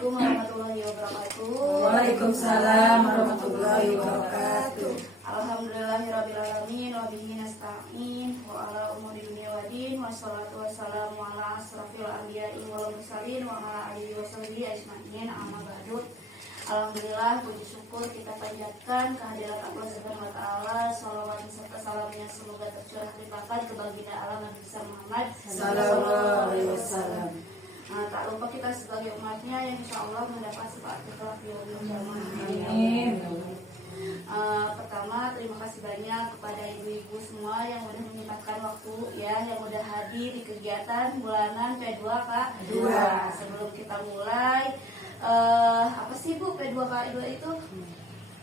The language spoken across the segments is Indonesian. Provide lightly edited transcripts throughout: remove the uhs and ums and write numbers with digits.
Assalamualaikum warahmatullahi wabarakatuh. Waalaikumsalam warahmatullahi wabarakatuh. Alhamdulillahirrabbilalamin. Wa bihi nasta'in. Wa ala umuri dunia wa din. Wassalatu wassalamu ala asrafil anbiya'i wal mursalin. Wa ala alihi wa sahbihi ajma'in. Amma ba'du. Alhamdulillah, puji syukur kita panjatkan kehadiran Allah Subhanahu wa taala. Shalawat serta salamnya semoga tercurah limpahkan ke baginda alam Nabi besar Muhammad sallallahu alaihi wasallam. Tak lupa kita sebagai umatnya yang insya Allah mendapat syafaat kelak di yaumil qiyamah. Amin. Pertama, terima kasih banyak kepada ibu-ibu semua yang sudah menyempatkan waktu ya, yang sudah hadir di kegiatan bulanan P2 K2. Sebelum kita mulai, apa sih Bu P2K2 itu?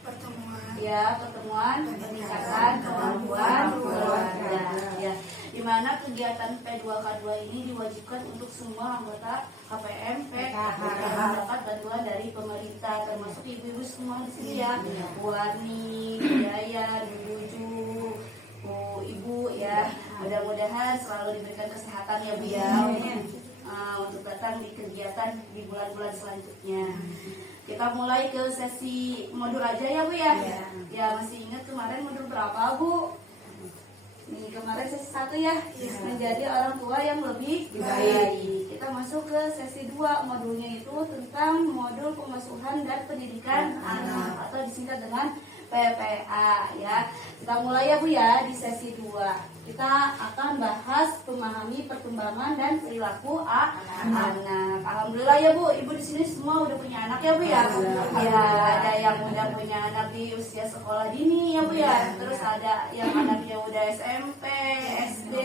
Pertemuan. Ya, pertemuan peningkatan kemampuan keluarga. Ya, di mana kegiatan P2K2 ini diwajibkan untuk semua anggota KPM PKH yang mendapat bantuan dari pemerintah, termasuk ibu-ibu semua di sini ya, Bu Wani, Bu Yayan, Bu Buju, Bu Ibu ya. Mudah-mudahan selalu diberikan kesehatan ya Bu ya. Untuk datang di kegiatan di bulan-bulan selanjutnya. Kita mulai ke sesi modul aja ya Bu ya. Ya, masih ingat kemarin modul berapa Bu? Nih, kemarin sesi 1 ya, menjadi orang tua yang lebih baik. Kita masuk ke sesi 2, modulnya itu tentang modul pengasuhan dan pendidikan anak atau disingkat dengan PPA ya. Kita mulai ya Bu ya di sesi 2. Kita akan bahas memahami perkembangan dan perilaku anak. Alhamdulillah ya Bu, Ibu di sini semua udah punya anak ya Bu ya. Ya, ada yang udah punya anak di usia sekolah dini ya Bu ya. Terus ada yang anaknya udah SMP, SD,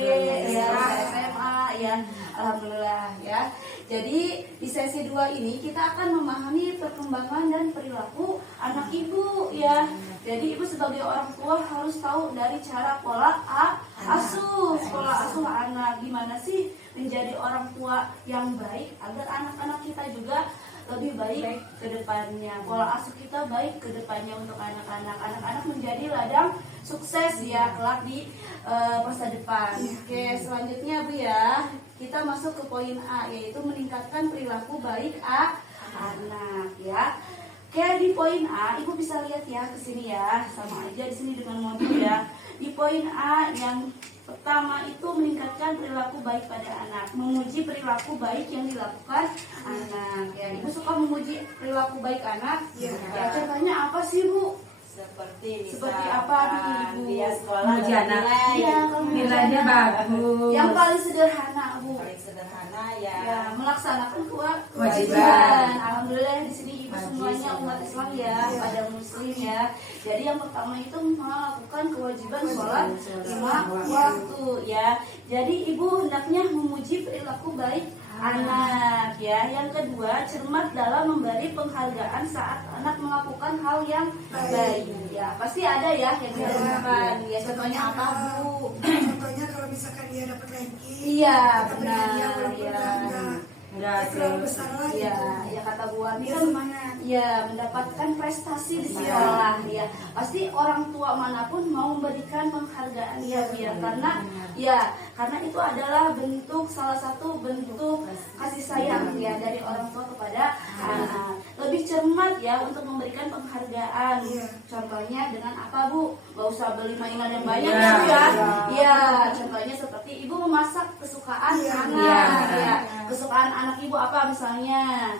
ya, SMA ya. Alhamdulillah ya. Jadi di sesi 2 ini kita akan memahami perkembangan dan perilaku anak Ibu ya. Jadi Ibu sebagai orang tua harus tahu dari cara pola asuh anak. Gimana sih menjadi orang tua yang baik agar anak-anak kita juga lebih baik ke depannya. Pola asuh kita baik ke depannya untuk anak-anak. Anak-anak menjadi ladang sukses ya kelak di masa depan. Oke, selanjutnya Bu ya. Kita masuk ke poin A, yaitu meningkatkan perilaku baik anak ya. Oke, di poin A, Ibu bisa lihat ya ke sini ya, sama aja di sini dengan modul ya. Di poin A yang pertama itu meningkatkan perilaku baik pada anak, memuji perilaku baik yang dilakukan anak. Ya, Ibu suka memuji perilaku baik anak? Ya, contohnya apa sih Bu? Seperti apa Ibu? Dia sekolah nilai, nilainya bagus. Yang paling sederhana Bu. Paling sederhana ya melaksanakan kewajiban. Alhamdulillah di sini Ibu semuanya umat Islam ya, pada Muslim ya. Jadi yang pertama itu melakukan kewajiban sholat 5 waktu ya. Jadi Ibu hendaknya memuji perilaku baik anak ya. Yang kedua, cermat dalam memberi penghargaan saat anak melakukan hal yang baik ya. Pasti ada ya yang dilakukan ya. Contohnya apa Bu? Contohnya kalau misalkan dia dapat ranking, Iya dapat benar hadiah walaupun ya. enggak terlalu besar lah Ya, gitu. ya kata Bu Ami Dia kan semangat. ya mendapatkan prestasi di sekolah ya. Pasti orang tua manapun mau memberikan penghargaan ya Bu ya, karena itu adalah salah satu bentuk kasih sayang ya dari orang tua kepada anak. Lebih cermat ya untuk memberikan penghargaan. Contohnya dengan apa Bu? Gak usah beli mainan yang banyak ya Bu ya. Ya, contohnya seperti Ibu memasak kesukaan anak ya. Kesukaan anak Ibu apa misalnya?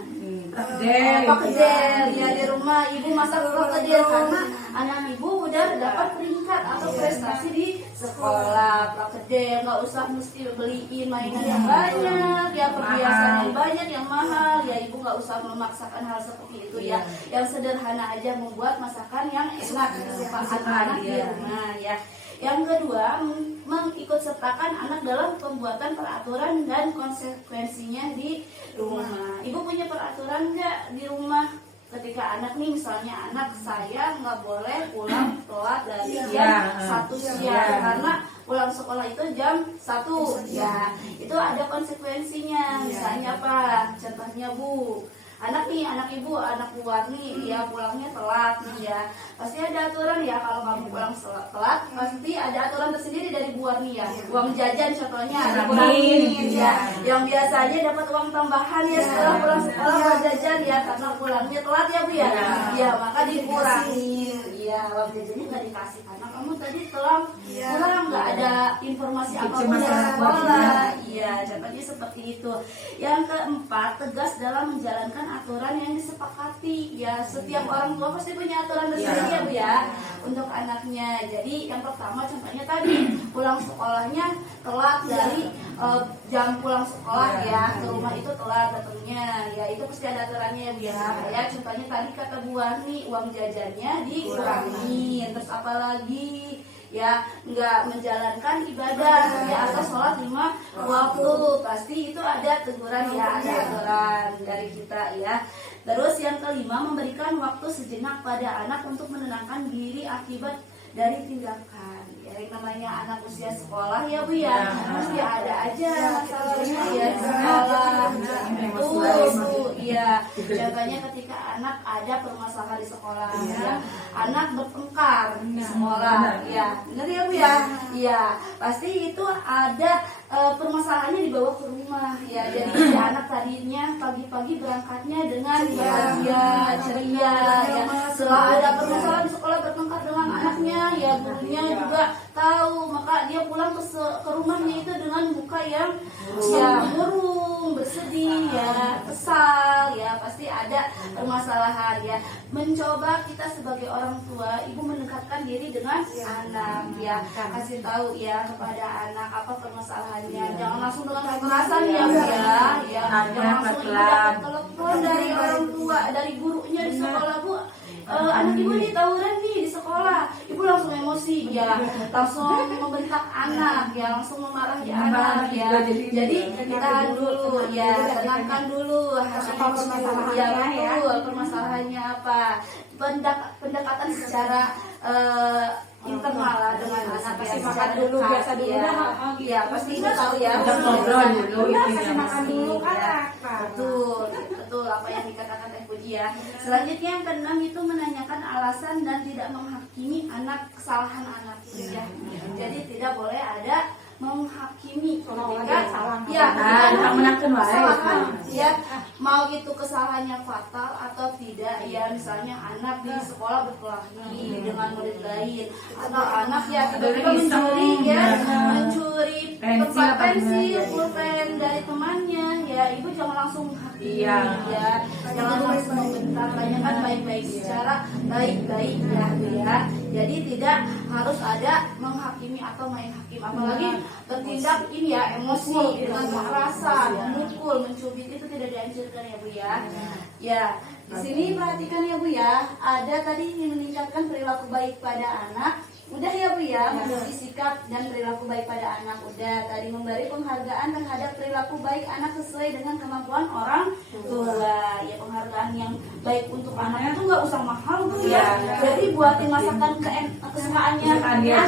Perkedel ya, di rumah Ibu masak perkedel karena anak Ibu udah dapat peringkat atau prestasi di sekolah. Perkedel, nggak usah mesti beliin mainan yang banyak ya, perhiasan yang banyak yang mahal ya. Ibu nggak usah memaksakan hal seperti itu ya. Yang sederhana aja, membuat masakan yang enak untuk anak di rumah ya. Yang kedua, mengikutsertakan anak dalam pembuatan peraturan dan konsekuensinya di rumah. Ibu punya peraturan nggak di rumah? Ketika anak nih, misalnya anak saya nggak boleh pulang telat dari jam 1 siang karena pulang sekolah itu jam 1 ya. Itu ada konsekuensinya. Misalnya apa? Contohnya Bu, anak ibu, anak Bu Warni ya pulangnya telat nih ya. Pasti ada aturan ya, kalau kamu pulang telat pasti ada aturan tersendiri dari Bu Warni ya. Uang jajan contohnya dikurangin ya. Yang biasanya dapat uang tambahan ya setelah pulang sekolah buat jajan ya, karena pulangnya telat ya Bu ya. Ya maka dikurangin. Ya uang jajannya nggak dikasih karena kamu tadi telat pulang, nggak ada informasi apapun dari sekolah. Iya, contohnya seperti itu. Yang keempat, tegas dalam menjalankan aturan yang disepakati. Ya, setiap orang tua pasti punya aturan tersendiri ya Bu ya untuk anaknya. Jadi yang pertama contohnya tadi pulang sekolahnya telat dari jam pulang sekolah ya, ke rumah itu telat datangnya. Ya itu pasti ada aturannya ya Bu ya. Kayak contohnya tadi kata Bu Warni, uang jajannya dikurangin. Terus apalagi ya nggak menjalankan ibadah ya atau sholat 5 waktu, pasti itu ada teguran ya, ada aturan dari kita ya. Terus yang kelima, memberikan waktu sejenak pada anak untuk menenangkan diri akibat dari tindakan. Ya, yang namanya anak usia sekolah ya Bu ya, pasti ada aja masalahnya ya di sekolah. Tuh, iya. Contohnya ketika anak ada permasalahan di sekolah, ya, anak bertengkar di sekolah, ya, benar ya Bu ya? Iya, pasti itu ada permasalahannya dibawa ke rumah, ya. Jadi si anak tadinya pagi-pagi berangkatnya dengan bahagia, ceria, ya. Setelah ada permasalahan di sekolah bertengkar dengan anaknya, ya gurunya juga tahu, maka dia pulang ke rumahnya itu dengan muka yang ya murung, bersedih, ya, kesal, ya, pasti ada permasalahan ya. Mencoba kita sebagai orang tua, ibu mendekatkan diri dengan anak, ya, kasih tahu ya kepada anak apa permasalahannya. Jangan langsung dengan kekerasan ya Bu ya, jangan langsung ibu dapat telepon dari orang tua, dari gurunya di sekolah, Bu, anak ibu ditawuran nih di sekolah, ibu langsung emosi ya, langsung membentak anak ya, langsung memarahi anak ya. Jadi kita dulu ya, tenangkan dulu hati ibu ya, betul permasalahannya apa, pendekatan secara internal lah dengan anak ya, secara dulu biasa dulu ya, pasti kita tahu ya, ngobrol dulu, kasih makan dulu kan, betul apa yang dikatakan Teh Puji ya. Selanjutnya yang keenam itu menanyakan alasan dan tidak menghakimi anak kesalahan anak ya. Jadi tidak boleh ada menghakimi ketika ya kesalahan ya, mau itu kesalahannya fatal atau tidak ya, misalnya anak di sekolah berkelahi dengan murid lain, atau anak ya tiba-tiba mencuri tempat pensil, pulpen dari temannya ya, ibu jangan langsung menghakimi ya, jangan langsung membentak, tanyakan baik-baik secara baik-baik ya. Jadi tidak harus ada menghakimi atau main hakim, apalagi bertindak ini ya emosi dengan kekerasan, memukul, mencubit, itu tidak dianjurkan ya Bu ya. Ya, di sini perhatikan ya Bu ya, ada tadi yang meningkatkan perilaku baik pada anak. Udah ya Bu ya, memiliki sikap dan perilaku baik pada anak. Udah, tadi memberi penghargaan terhadap perilaku baik anak sesuai dengan kemampuan orang tua. Ya, penghargaan yang baik untuk anak itu nggak usah mahal Bu ya. Jadi buatin masakan kesukaannya anak. Ya,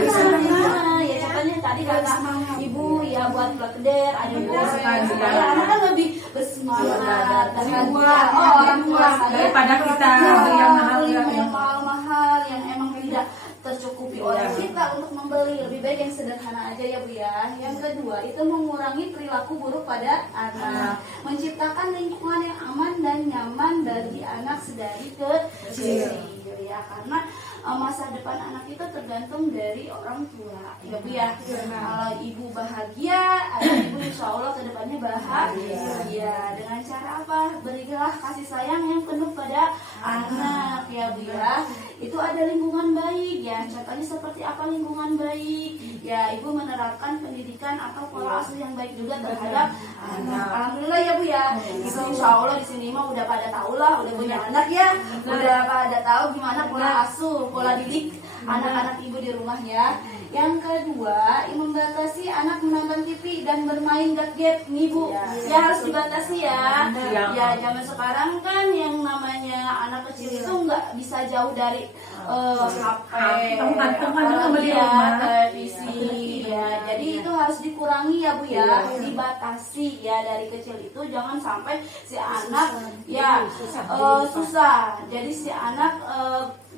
contohnya tadi kata ibu ya buat plekder, ada yang supaya anak kan lebih bersemangat dengan orang tua daripada kita yang mahal-mahal yang emang tidak tercukupi oleh kita untuk membeli, lebih baik yang sederhana aja ya Bu ya. Yang kedua itu mengurangi perilaku buruk pada anak, menciptakan lingkungan yang aman dan nyaman bagi anak sedari kecil ya, karena masa depan anak itu tergantung dari orang tua ya Bu ya. Kalau ibu bahagia, anak ibu insya Allah kedepannya bahagia ya. Dengan cara apa? Berilah kasih sayang yang penuh pada anak ya Bu ya. Itu ada lingkungan baik ya. Contohnya seperti apa lingkungan baik ya, ibu menerapkan pendidikan atau pola asuh yang baik juga terhadap anak. Alhamdulillah ya Bu ya, itu insya Allah di sini mah udah pada tahu lah, udah punya anak ya, udah pada tahu gimana pola asuh, pola didik anak-anak ibu di rumah ya. Yang kedua, membatasi anak menonton TV dan bermain gadget nih Bu. Ya harus dibatasi ya. Ya zaman sekarang kan yang namanya anak kecil itu nggak bisa jauh dari HP, apalagi ya televisi ya. Jadi itu harus dikurangi ya Bu ya, dibatasi ya dari kecil itu jangan sampai si anak ya susah. Jadi si anak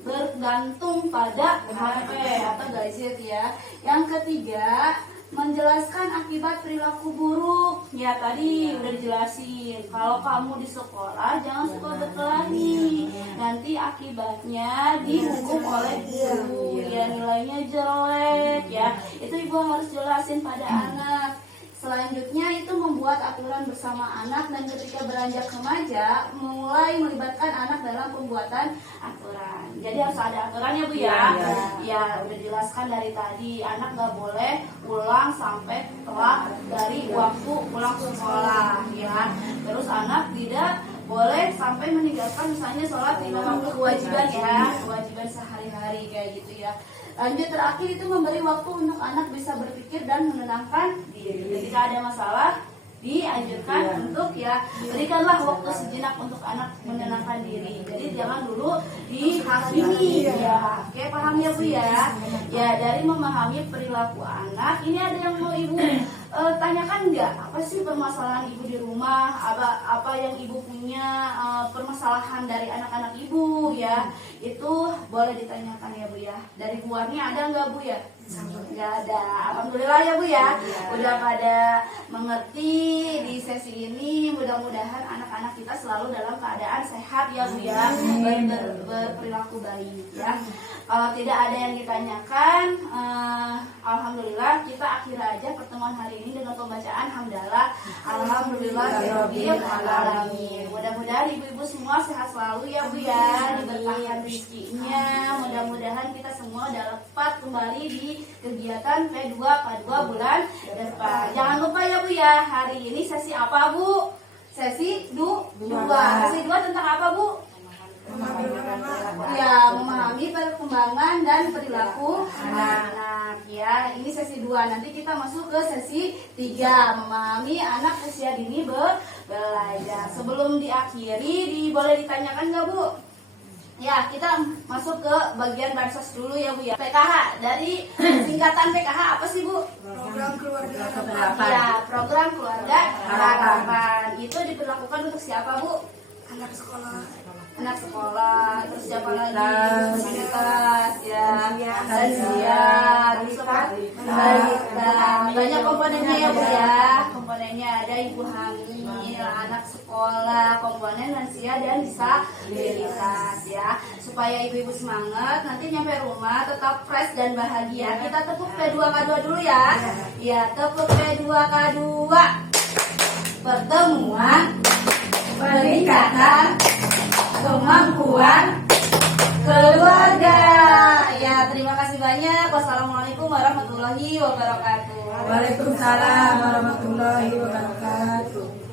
bergantung pada HP atau gadget ya. Yang ketiga, menjelaskan akibat perilaku buruk. Ya tadi udah dijelasin. Kalau kamu di sekolah jangan suka berkelahi. Nanti akibatnya dihukum oleh guru. Ya nilainya jelek ya. Itu ibu harus jelasin pada anak. Selanjutnya itu membuat aturan bersama anak dan ketika beranjak remaja mulai melibatkan anak dalam pembuatan aturan. Jadi harus ada aturannya Bu ya. Ya udah jelaskan dari tadi anak nggak boleh pulang sampai telat dari waktu pulang sekolah ya. Terus anak tidak boleh sampai meninggalkan misalnya sholat lima waktu kewajiban ya, kewajiban sehari-hari kayak gitu ya. Lanjut terakhir itu memberi waktu untuk anak bisa berpikir dan menenangkan diri. Ketika ada masalah dianjurkan untuk ya berikanlah waktu sejenak untuk anak menenangkan diri. Jadi jangan dulu dihakimi ya. Oke, paham ya Bu ya? Ya dari memahami perilaku anak, ini ada yang mau Ibu tanyakan nggak? Apa sih permasalahan Ibu di rumah? Apa yang Ibu punya permasalahan dari anak-anak Ibu ya? Itu boleh ditanyakan ya Bu ya. Dari luarnya ada nggak Bu ya? Nggak ada. Alhamdulillah ya Bu ya. Udah pada mengerti di sesi ini. Mudah-mudahan anak-anak kita selalu dalam keadaan sehat ya Bu ya. Berperilaku baik ya. Kalau tidak ada yang ditanyakan, alhamdulillah kita akhiri aja pertemuan hari ini dengan pembacaan hamdalah. Alhamdulillahirabbil alamin. Mudah-mudahan ibu-ibu semua sehat selalu ya Bu ya, diberkahi rezekinya. Mudah-mudahan kita semua dapat kembali di kegiatan P2 K2 bulan depan. Jangan lupa ya Bu ya, hari ini sesi apa Bu? Sesi 2. Sesi 2 tentang apa Bu? Ya, memahami perkembangan dan perilaku anak ya. Ini sesi 2. Nanti kita masuk ke sesi 3, memahami anak usia dini belajar. Sebelum diakhiri, boleh ditanyakan nggak Bu? Ya, kita masuk ke bagian bansos dulu ya Bu ya. PKH, dari singkatan PKH apa sih Bu? Program keluarga Ya, program keluarga harapan. Itu diberlakukan untuk siapa Bu? anak sekolah. Anak sekolah, terus siapa lagi? Komunitas ya, lansia, terus apa? Banyak komponennya ya Bu ya. Komponennya ada ibu hamil, anak sekolah, komponen lansia dan disabilitas ya. Supaya ibu-ibu semangat, nanti nyampe rumah tetap fresh dan bahagia. Kita tepuk P2K2 dulu ya. Ya, tepuk P2K2. Pertemuan, peningkatan kemampuan keluarga. Ya, terima kasih banyak. Wassalamualaikum warahmatullahi wabarakatuh. Waalaikumsalam warahmatullahi wabarakatuh.